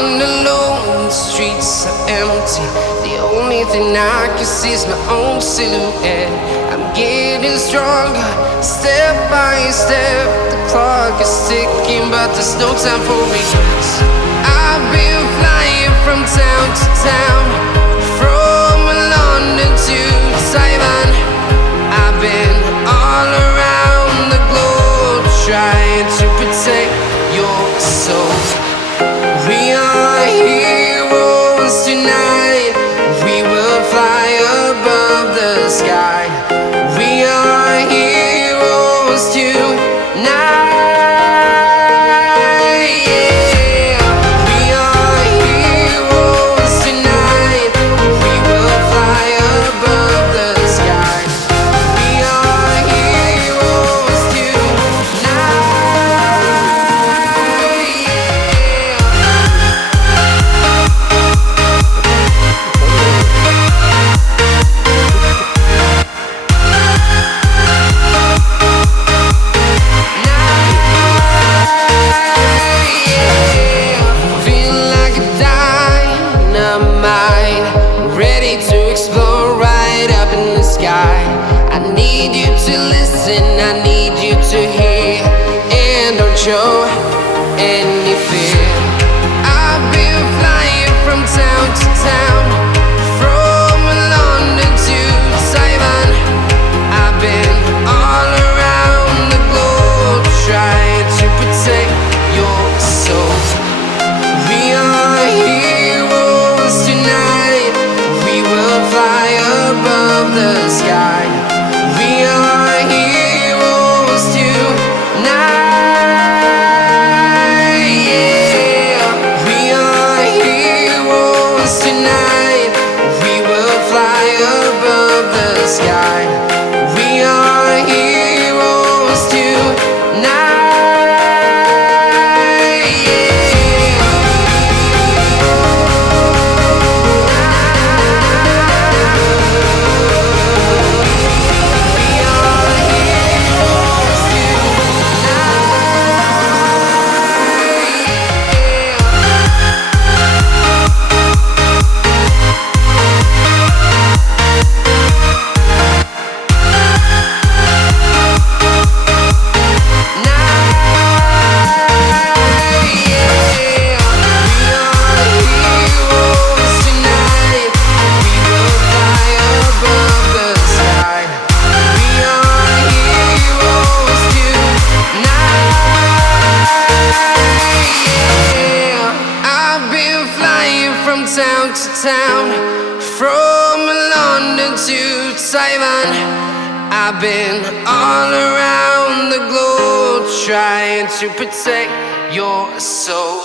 Walking alone, the streets are empty. The only thing I can see is my own silhouette. I'm getting stronger, step by step. The clock is ticking, but there's no time for regrets. I've been flying from town to town, from London to Taiwan. I've been all around the globe, trying to protect your soul. We are heroes tonight. We will fly above the sky. We are heroes tonight. Yeah. We are heroes tonight. We will fly above the sky. We are heroes tonight. Ready to explore right up in the sky. I need you to listen, I need you to hear, and don't show any fear. I've been flying from town to town, from London to Taiwan. I've been all around the globe, trying to protect your soul. We are heroes tonight. We will fly above the sky. We are heroes tonight. Yeah. We are heroes tonight. We will fly above the sky. We are heroes tonight. From town to town, from London to Taiwan. I've been all around the globe, trying to protect your soul.